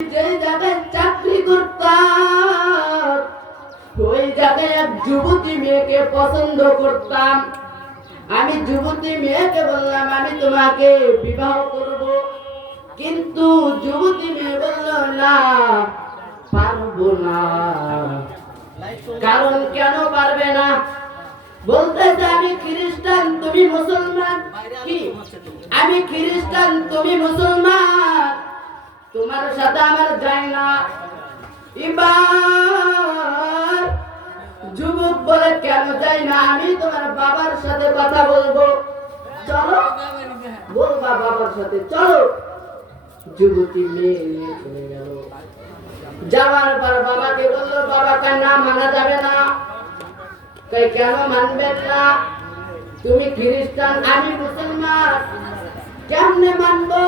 যে জায়গায় চাকরি করতাম ওই জায়গায় এক যুবতী মেয়েকে পছন্দ করতাম। আমি যুবতী মেয়েকে বললাম আমি তোমাকে বিবাহ করব, কিন্তু যুবতী মেয়ে বলল না, পারবো না। কারণ কেন পারবে না? বলতেছে আমি খ্রিস্টান তুমি মুসলমান। কি? আমি খ্রিস্টান তুমি মুসলমান, তোমার সাথে আমার যায় না। এবার যুবক বলে কেন যাই না? আমি তোমার বাবার সাথে কথা বলবো, চলো। বলবা বাবার সাথে, চলো। যুবতী মেয়ে নিয়ে চলে গেল। যাওয়ার পর বাবাকে বললো, বাবা না মানা যাবে না। কেন মানবেন না? তুমি খ্রিস্টান আমি মুসলমান, কেমনে মানবো?